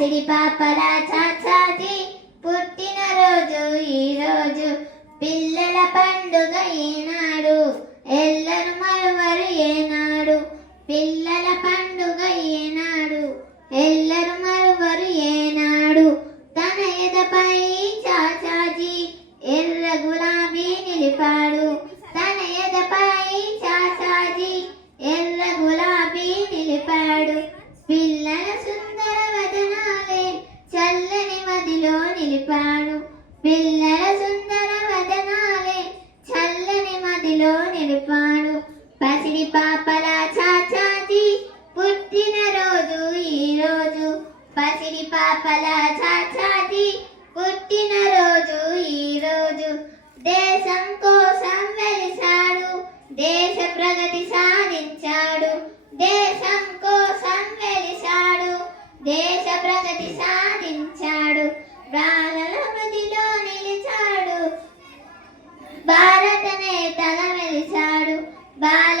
పసిడి పాపల చాచాజీ పుట్టినరోజు ఈరోజు, పిల్లల పండుగ ఈనాడు, ఎల్లరు మరువరు ఏనాడు. పిల్లల పండుగ ఈనాడు, ఎల్లరు మరువరు ఏనాడు. తన ఎదపై చాచాజీ ఎర్ర గులాబీ నిలిపాడు. తన ఎదపై చాచాజీ ఎర్ర గులాబీ నిలిపాడు. పిల్లల సుందర వదనాలే చల్లని మదిలో నిలిపాడు. పిల్లల సుందర వదనాలే చల్లని మదిలో నిలిపాడు. పసిడి పాపల చాచాజీ పుట్టినరోజు ఈరోజు, పసిడి పాపల చాచాజీ పుట్టినరోజు ఈరోజు. దేశం కోసం వెలిసాడు, దేశ ప్రగతి సాధించాడు. దేశం కోసం వెలిసాడు, దేశ ప్రగతి సాధించాడు. బాలల మదిలో నిలిచాడు, భారత నేతగా వెలిసాడు. బాల